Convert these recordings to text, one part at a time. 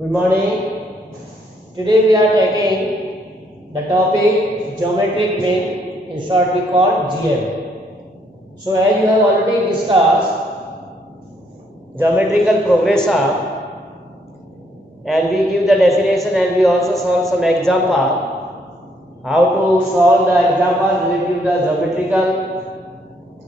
Good morning. Today we are taking the topic geometric mean, in short we call GM. So as you have already discussed geometrical progression and we give the definition and we also solve some example how to solve the example related to the geometrical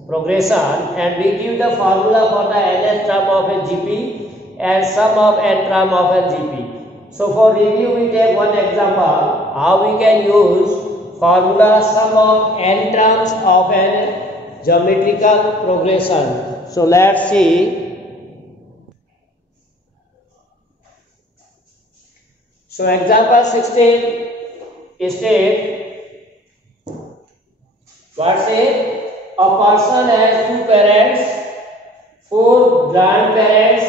progression, and we give the formula for the nth term of a GP and sum of n term of a GP. So for review we take one example how we can use formula sum of n terms of a geometrical progression. So let's see. So example 16 state what say a person has two parents, four grandparents,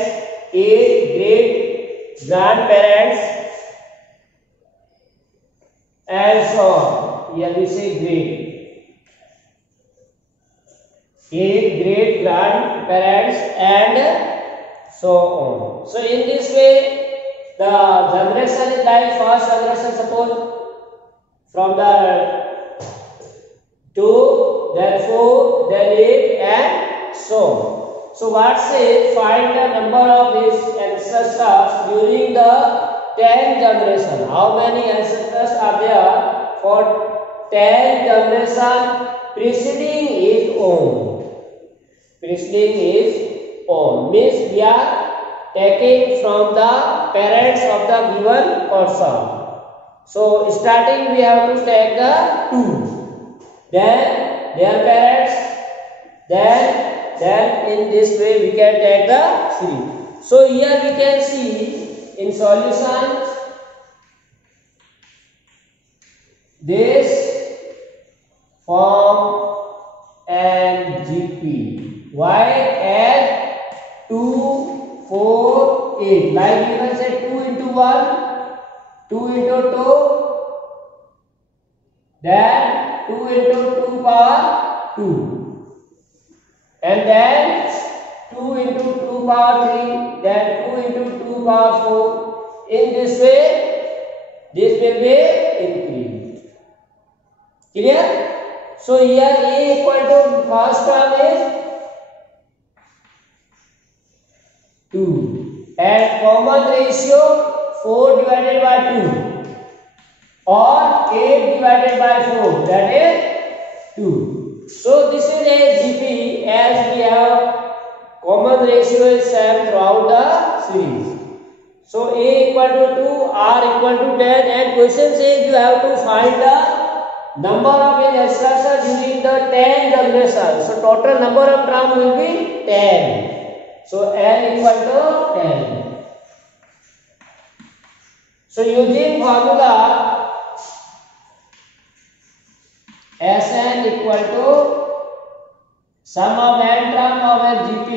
8 great grandparents and so on. Here we say great. 8 great grandparents and so on. So in this way the generation is like first generation, suppose from the 2, then 4, then 8 and so on. So what say find the number of these ancestors during the 10 generation. How many ancestors are there for 10 generation preceding his own? Preceding his own means we are taking from the parents of the given person. So starting we have to take the 2, then their parents, then in this way we can take the 3. So here we can see in solution this form and GP. Why? Add 2, 4, 8. Like you can say 2 into 1, 2 into 2, then 2 into 2 power 2. And then 2 into 2 power 3, then 2 into 2 power 4. In this way, this will be increased. Clear? So here A equal to first term is 2 and common ratio 4 divided by 2 or 8 divided by 4, that is 2. So this is a GP as we have common ratio is same throughout the series. So A equal to 2, R equal to 10, and question says you have to find the number of ancestors during the 10 generations. So total number of terms will be 10. So N equal to 10. So using formula Sn equal to sum of n term of a GP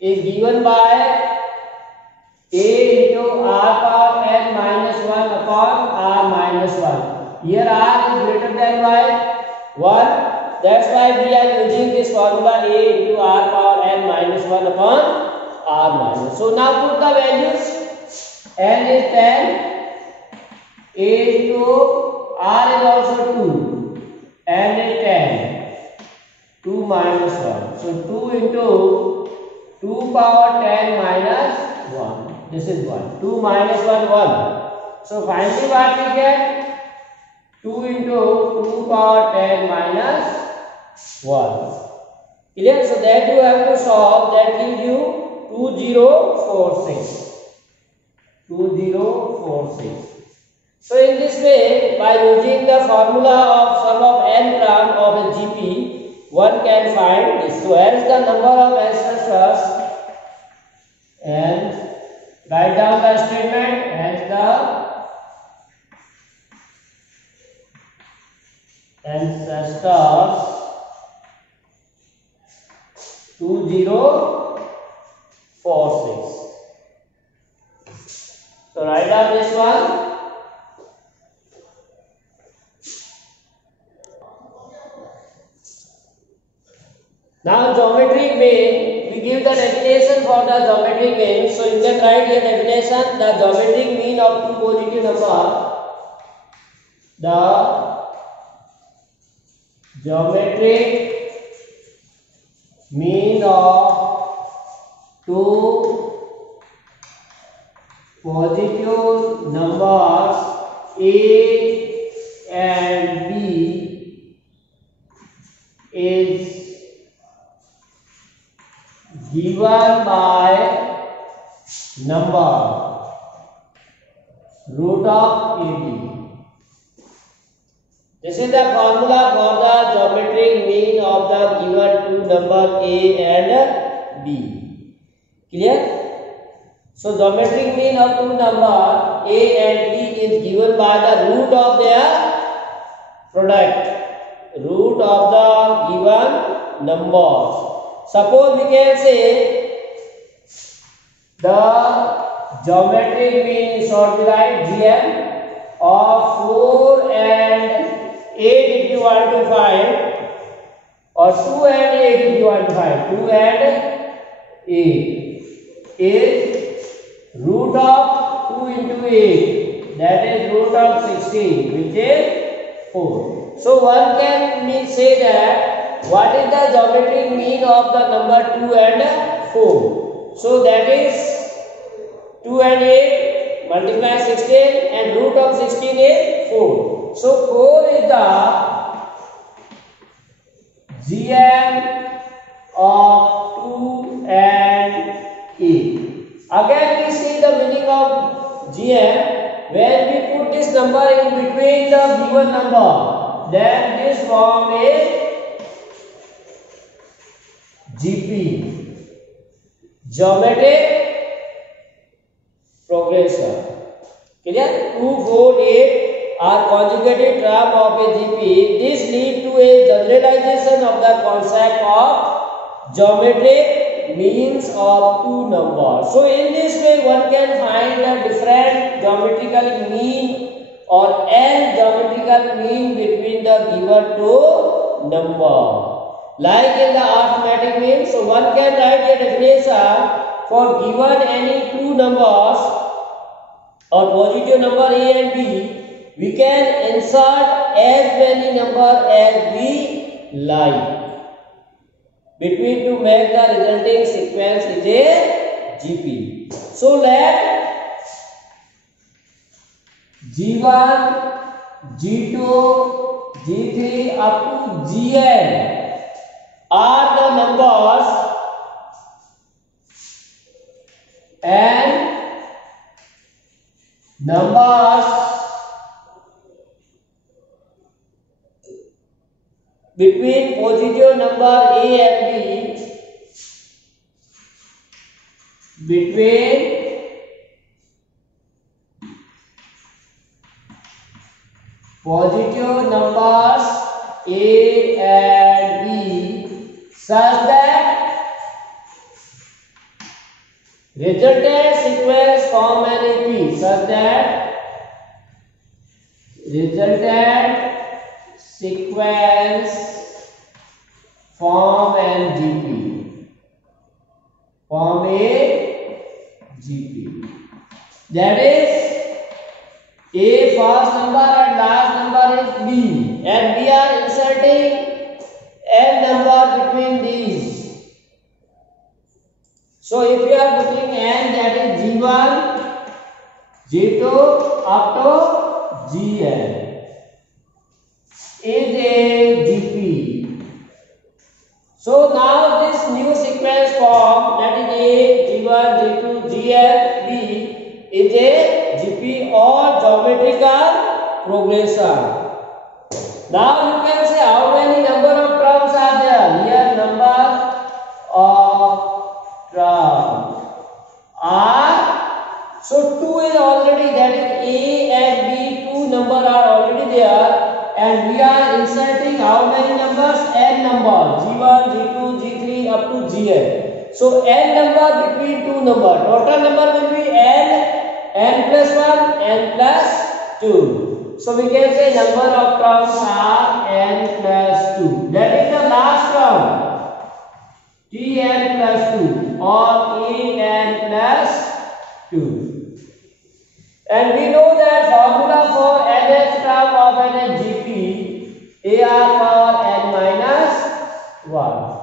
is given by A into R power n minus 1 upon R minus 1. Here R is greater than 1. That's why we are using this formula A into R power n minus 1 upon R minus. So now put the values. N is 10. A into R is also 2. N is 10. 2 minus 1. So 2 into 2 power 10 minus 1. This is 1. 2 minus 1, 1. So finally what we get? 2 into 2 power 10 minus 1. Clear? So that you have to solve. That gives you 2046. 2046. So in this way, by using the formula of sum of n term of a GP, one can find this. So here is the number of ancestors and write down the statement as the ancestors 2046. So write down this one. Now geometric mean, we give the definition for the geometric mean. means, so you can write here definition: the geometric mean of two positive number. The geometric mean of two positive numbers A and B is given by number root of AB. This is the formula for the geometric mean of the given two number A and B. Clear? So geometric mean of two number A and B is given by the root of their product, root of the given numbers. Suppose we can say the geometric mean, short we write GM of 4 and 8 if you want to find, or 2 and 8 if you want to find. 2 and 8 is root of 2 into 8, that is root of 16, which is 4. So one can say that what is the geometric mean of the number 2 and 4? So that is 2 and 8 multiply 16 and root of 16 is 4. So 4 is the GM of 2 and 8. Again we see the meaning of GM. When we put this number in between the given number, then this form is GP, geometric progression. Clear? 2, 4, 8 are conjugated term of a GP. This lead to a generalization of the concept of geometric means of two numbers. So in this way one can find the different geometrical mean or n geometrical mean between the given two number. Like in the arithmetic mean, so one can write a definition for given any two numbers or positive number A and B. We can insert as many number as we like between to make the resulting sequence is a GP. So let G1, G2, G3 up to Gn are the numbers and numbers between positive number A and B, between positive numbers A and B such that resultant sequence form an AP, such that resultant sequence form an GP, form a GP. That is A first number and last number is B, and we are inserting n number between these. So if you are putting n, that is G1, G2 up to Gn is a GP. So now this new sequence form, that is A, G1, G2, Gn, B is a GP or geometrical progression. Now you can say how many number of terms are there. Here number of terms are, so 2 is already, that is A and B, 2 number are already there, and we are inserting how many numbers? N number, G1, G2, G3 up to Gn. So n number between two number, total number will be n plus 1, n plus 2. So we can say number of terms are n plus 2. That is the last term, Tn plus 2. on an plus 2. And we know that formula for nth term of NHGP AR power n minus 1.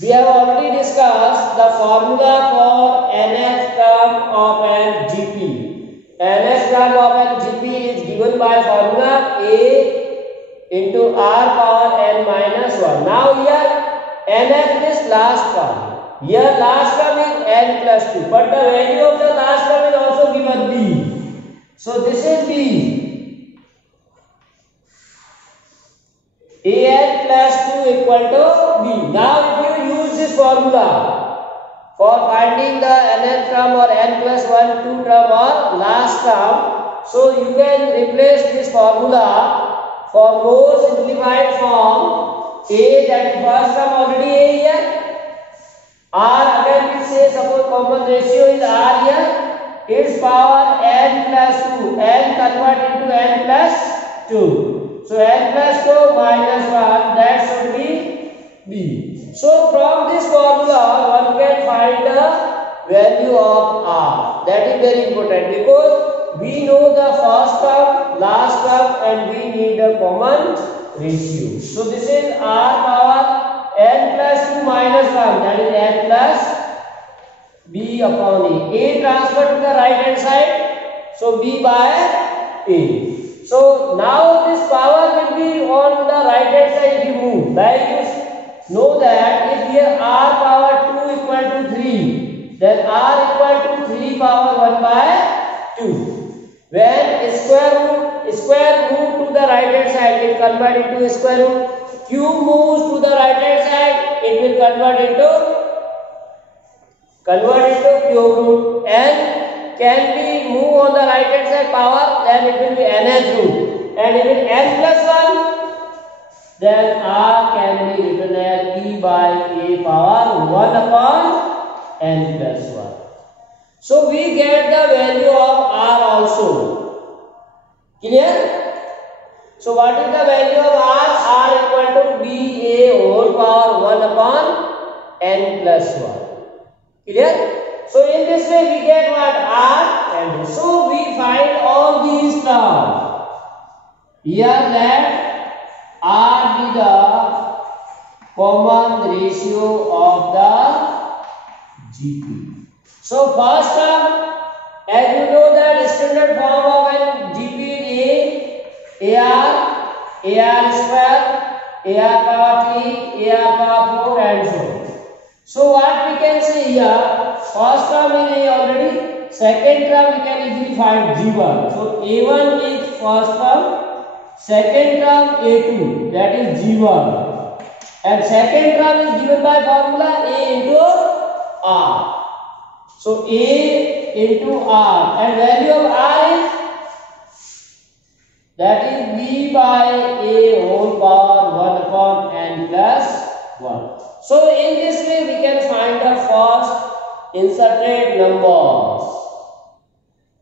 We have already discussed the formula for nth term of an GP. Nth term of an GP is given by formula A into R power n minus 1. Now here nth is last term. Here last term is n plus 2. But the value of the last term is also given B. So this is B. An plus 2 equal to B. Now if you use this formula for finding the nth term or n plus 1, 2 term or last term, so you can replace this formula for more simplified form. A, that is first term already A here. R, again we say suppose common ratio is R here. Its power n plus 2. N convert into n plus 2. So n plus 2 minus 1, that should be B. So from this formula one can find the value of R. That is very important because we know the first term, last term, and we need a common ratio. So this is R power n plus 2 minus 1, that is n plus B upon A. A transferred to the right hand side, so B by A. So now this power will be on the right hand side if you move. Like you know that if here R power 2 equal to 3, then R equal to 3 power 1 by 2. When square root to the right hand side, it convert into square root. Cube moves to the right hand side, it will convert into cube root. N can be moved on the right hand side power, then it will be nth root. And if it n plus 1, then R can be written as E by A power 1 upon n plus 1. So we get the value of R also. Clear? So what is the value of R? R equal to B A whole power 1 upon n plus 1. Clear? So in this way we get what? R and so we find all these terms. Here let R be the common ratio of the GP. So first term, as you know that standard form of an GP is AR square, AR power 3, AR power 4 and so on. So what we can say here, first term is A already, second term we can easily find G1. So A1 is first term, second term A2, that is G1. And second term is given by formula A into R. So A into R, and value of R is, that is B by A whole power 1 upon n plus 1. So in this way we can find the first inserted numbers.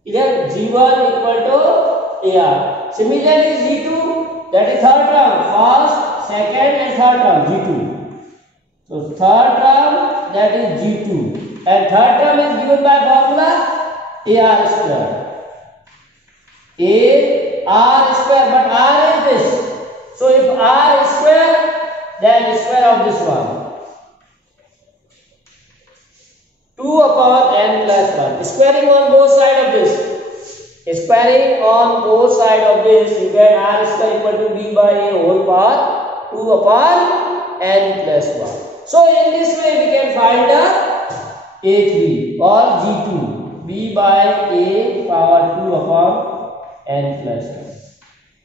Here G1 equal to AR. Similarly G2, that is third term, first, second and third term G2. So third term, that is G2, and third term is given by formula AR square. AR square, but R is this. So if R is square, then square of this one. 2 upon n plus 1. Squaring on both sides of this. Squaring on both sides of this, you get R square equal to B by A whole power 2 upon n plus 1. So in this way we can find the A3 or G2. B by A power 2 upon n plus 1.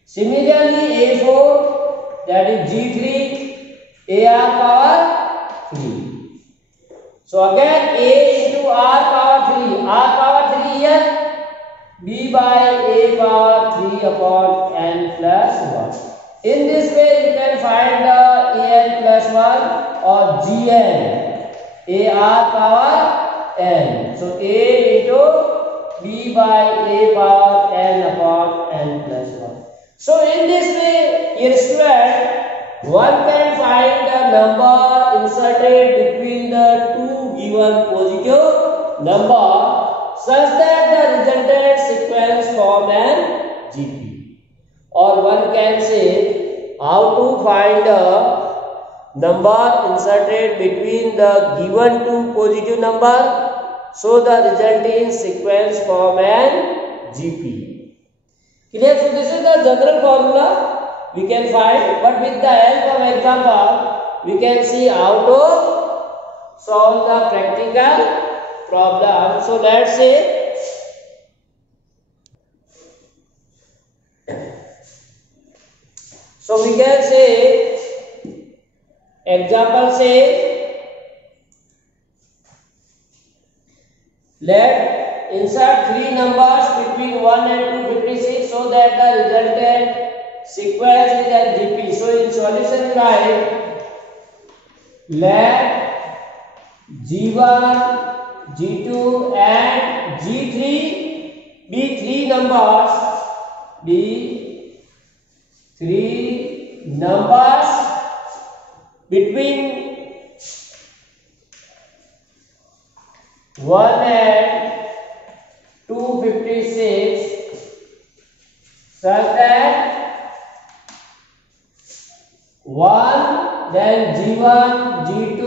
Similarly A4, that is G3 AR power 3. So again A into R power 3. R power 3 here. B by A power 3 upon n plus 1. In this way you can find the an plus 1 or Gn. AR power n. So A into B by A power n upon n plus 1. So in this way, here squared, one can find the number inserted between the two given given positive number such that the resultant sequence form an GP. Or one can say how to find a number inserted between the given two positive number so the resulting sequence form an GP. Clear? So this is the general formula we can find, but with the help of example we can see how to solve the practical problem. So let's say we can say example say let insert three numbers between 1 and 256 so that the resultant sequence is as GP. So in solution write let G1, G2 and G3 be three numbers between 1 and 256 such that 1 then G1, G2,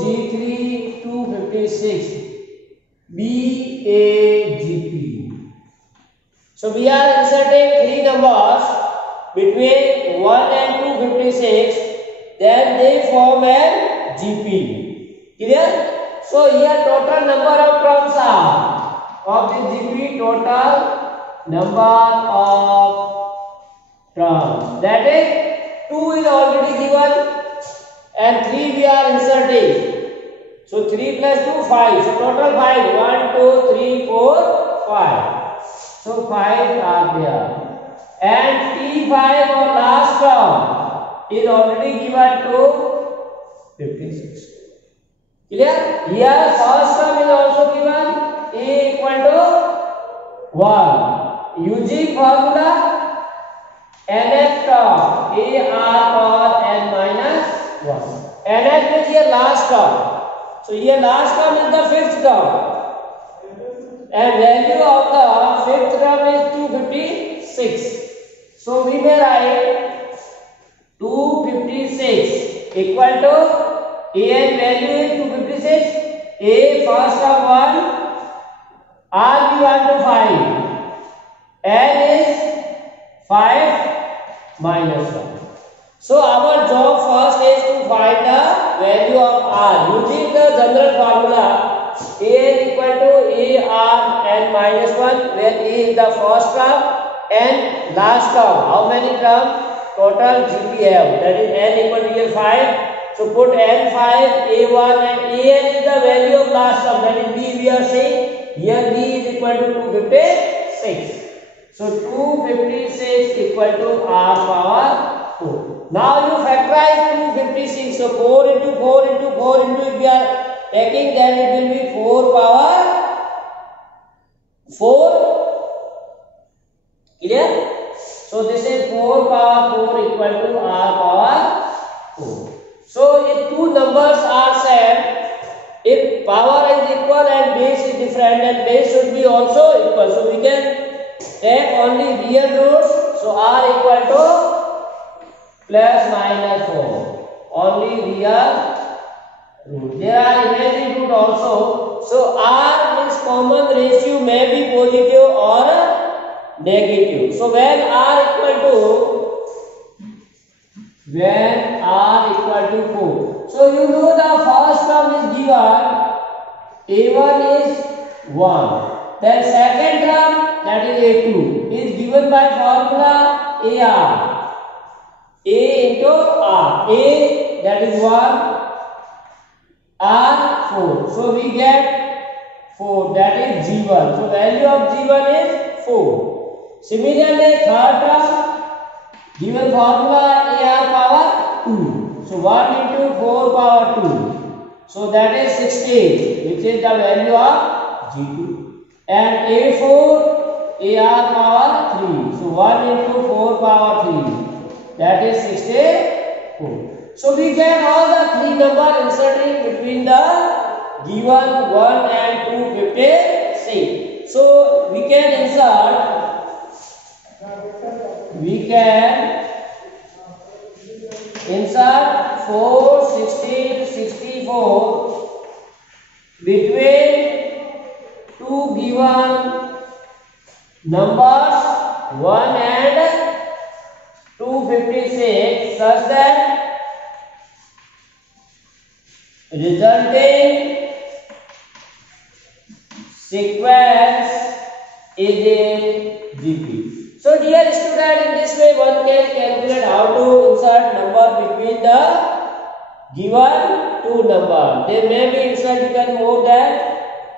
G3, 256 be a GP. So we are inserting three numbers between 1 and 256, then they form a GP. Clear? So here total number of terms are of this GP, total number of terms, that is 2 is already given and 3 we are inserting. So 3 plus 2 5. So total 5. 1, 2, 3, 4, 5. So 5 are there. And T5 or last term is already given to 56. Clear? Here first term is also given A equal to 1. Using formula nth term AR power n minus 1. Nth means here last term. So here last term is the fifth term. And value of the fifth term is 256. So we may write 256 equal to an value is 256. A first term 1. R we want to find. N is 5 minus 1. So our job first is to find the value of R using the general formula A equal to AR n minus 1, where A is the first term and last term. How many terms? Total GP have, that is n equal to here 5. So put n5, A1 and An is the value of last term, that is B we are saying. Here B is equal to 256. So 256 equal to R power 4. Now you factorize 256. So 4 into 4 into 4 into if we are taking, then it will be 4 power 4. Clear? So this is 4 power 4 equal to R power 4. So if two numbers are same, if power is equal and base is different, then base should be also equal. So we can take only real roots. So R equal to plus minus 4. Only real root. There are imaginary root also. So R means common ratio may be positive or negative. So when R equal to 4. So you know the first term is given. A1 is 1. Then second term, that is A2, is given by formula AR. A into R. A, that is 1. R 4. So we get 4, that is G1. So value of G1 is 4. Similarly, third term, given formula AR power 2. So 1 into 4 power 2. So that is 16, which is the value of G2. And A4 AR power 3. So 1 into 4 power 3. That is 64. So we get all the three numbers inserting between the given 1 and 256. So we can insert 4, 16, 64 between two given numbers 1 and 256 such that resulting sequence is a GP. So dear student, in this way one can calculate how to insert number between the given two numbers. There may be inserted more than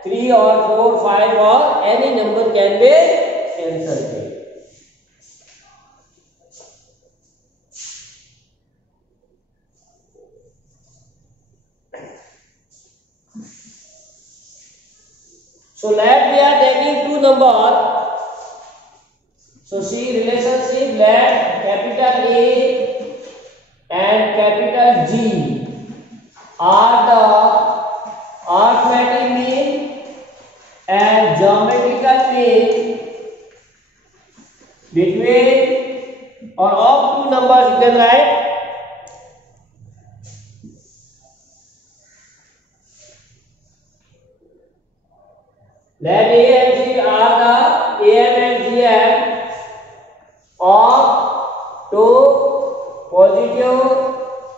3 or 4, 5 or any number can be inserted. So let we are taking two numbers. So see relationship, let capital A and capital G are the arithmetic mean and geometrical mean between or of two numbers. You can write let A and G are the AM and GM of two positive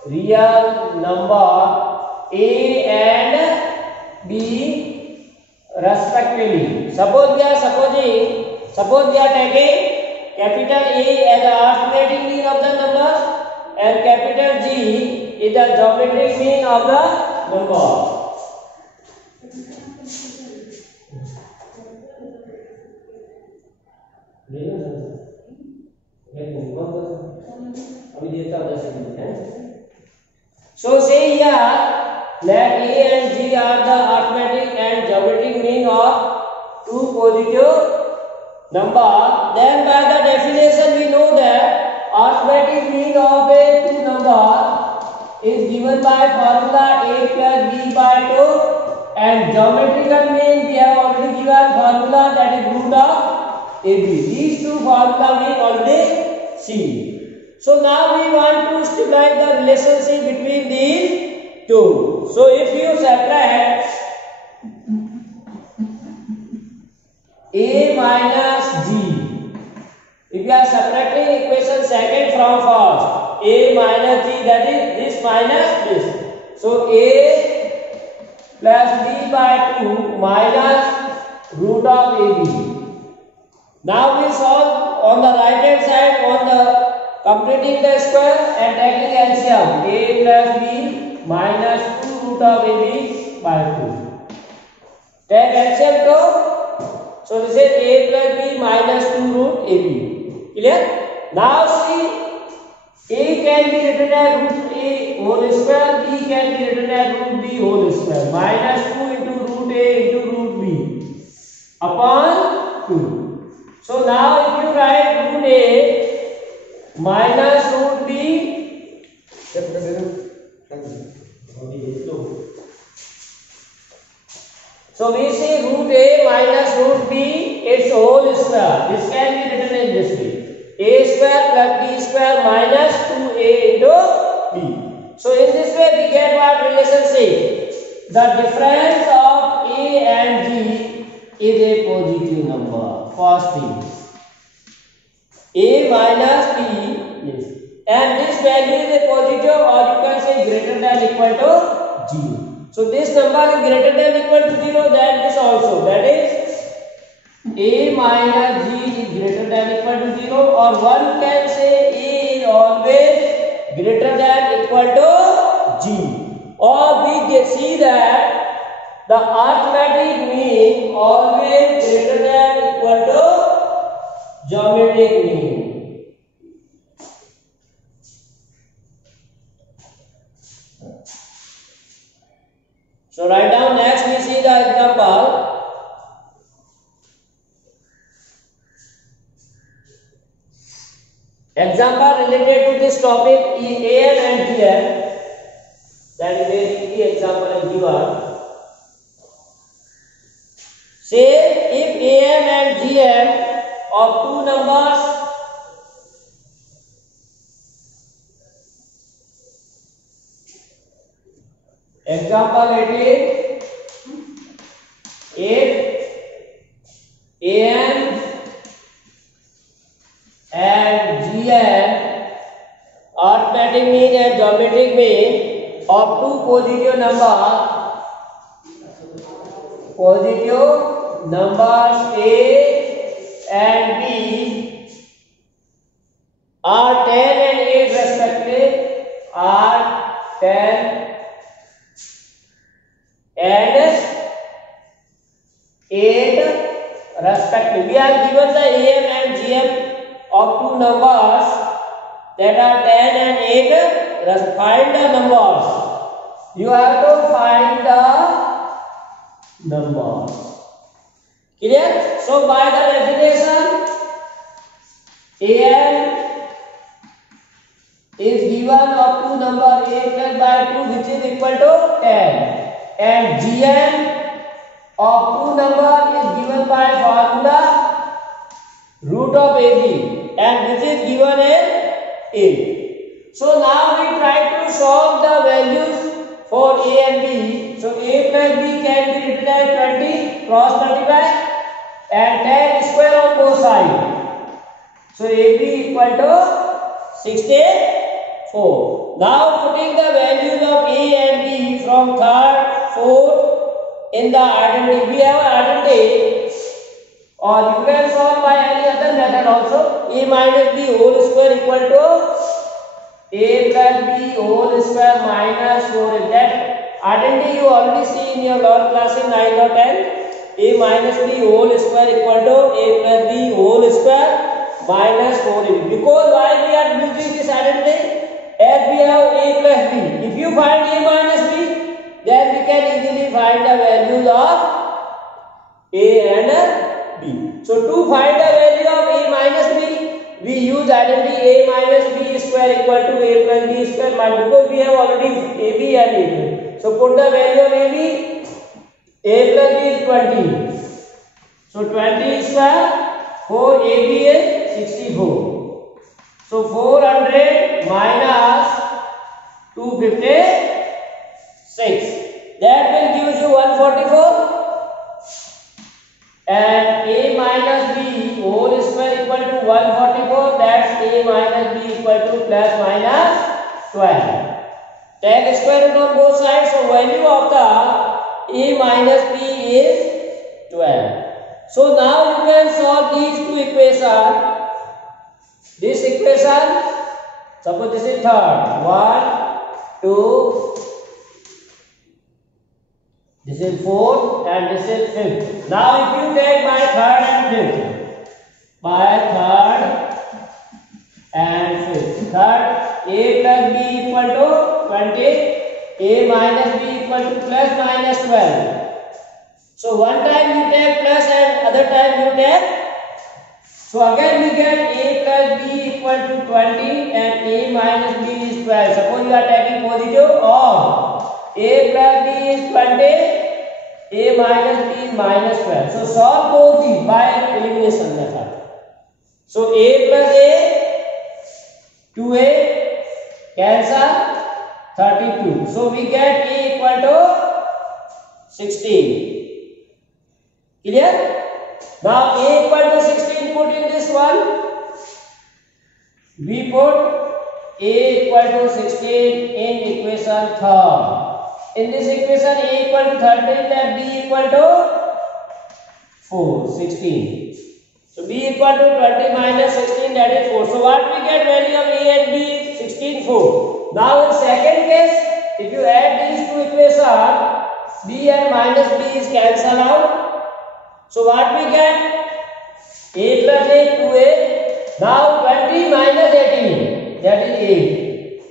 real number A and B respectively. Suppose we are taking capital A as the arithmetic mean of the number and capital G is the geometric mean of the number. So say here let A and G are the arithmetic and geometric mean of two positive number. Then by the definition we know that arithmetic mean of a two number is given by formula A plus B by 2 and geometrical mean we have already given formula that is root of AB. These two formula we already see. So now we want to establish the relationship between these two. So if you subtract A minus G, if you are subtracting equation second from first, A minus G, that is this minus this. So A plus B by 2 minus root of AB. Now we solve on the right hand side on the completing the square and taking LCM. A plus B minus 2 root of AB by 2. Take LCM to. So this is A plus B minus 2 root AB. Clear? Now see, A can be written as root A whole square, B can be written as root B whole square. Minus 2 into root A into root B upon 2. So now if you write root A minus root B, so we say root A minus root B, its whole square. This can be written in this way: A square plus B square minus 2A into B. So in this way we get what relationship? The difference of A and G is a positive number. First thing, A minus B, yes, and this value is a positive, or you can say greater than equal to 0. So this number is greater than equal to 0, then this also, that is A minus G is greater than equal to 0, or one can say A is always greater than equal to G, or we can see that the arithmetic mean always greater than equal to geometric mean. So write down next, we see the example. Example related to this topic is AN and GN. That is very easy example is given. and GM of two numbers. Example 18. If AM and GM arithmetic mean and geometric mean of two positive numbers A and B are 10 and 8 respectively, are 10 and 8 respectively. We are given the AM and GM of two numbers that are 10 and 8. Find the numbers. You have to find the numbers. Clear? So by the definition, AM is given of two number A plus by 2 which is equal to 10, and GM of two number is given by formula root of AB, and which is given in 8. So now we try to solve the values for A and B. So A plus B can be written as 20 cross multiply and 10 square on both sides. So AB equal to 64. Now putting the values of A and B from third, fourth in the identity. We have identity, or you can solve by any other method also. A minus B whole square equal to A plus B whole square minus 4. That identity you already see in your lower class in 9 or 10. A minus B whole square equal to A plus B whole square minus 4AB. Because why we are using this identity? As we have A plus B. If you find A minus B, then we can easily find the values of A and B. So to find the value of A minus B, we use identity A minus B square equal to A plus B square, because we have already AB and AB. So put the value of AB. A plus B is 20. So 20 square, 4AB is 64. So 400 minus 256. That will give you 144. And A minus B whole square equal to 144. That's A minus B equal to plus minus 12. Take square root on both sides. So value of the A minus B is 12. So now you can solve these two equations. This equation, suppose this is third. 1, 2, this is fourth, and this is fifth. Now if you take by third and fifth, by third and fifth. Third, A plus B equal to 20. A minus B equal to plus minus 12. So one time you take plus and other time you take. So again we get A plus B equal to 20 and A minus B is 12. Suppose you are taking positive, or A plus B is 20, A minus B is minus 12. So solve both these by elimination method. So A plus A, 2A, cancel. 32. So we get A equal to 16. Clear? Now A equal to 16, put in this one. We put A equal to 16 in equation third. In this equation A equal to 13, then B equal to 4, 16. So B equal to 20 minus 16, that is 4. So what we get value of A and B? 16, 4. Now in second case, if you add these two equations, B and minus B is cancelled out. So what we get? A plus A, 2A. Now 20 minus 18, that is 8.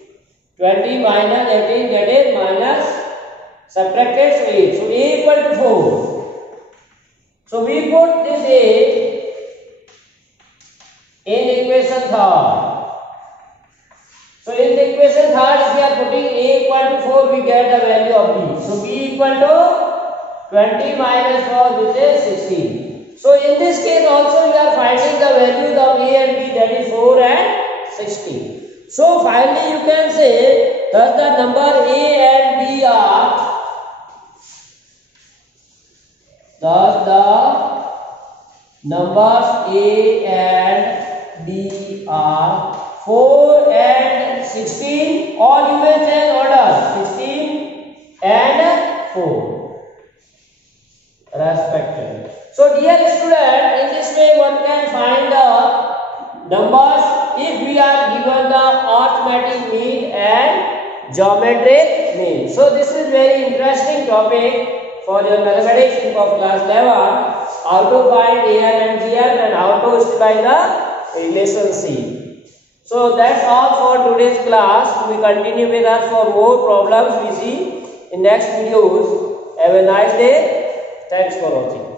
20 minus 18, that is minus, subtracted, so 8. So A equal to 4. So we put this A in equation third. So in the equation third, if we are putting A equal to 4, we get the value of B. So B equal to 20 minus 4, which is 16. So in this case also we are finding the values of A and B, that is 4 and 16. So finally you can say that the number A and B are, thus the numbers A and B are 4 and 16, or you may change order, 16 and 4 respectively. So dear student, in this way one can find the numbers if we are given the arithmetic mean and geometric mean. So this is very interesting topic for your mathematics of class 11, how to find AN and GN and how to specify the relationship. So that's all for today's class. We continue with us for more problems we see in next videos. Have a nice day. Thanks for watching.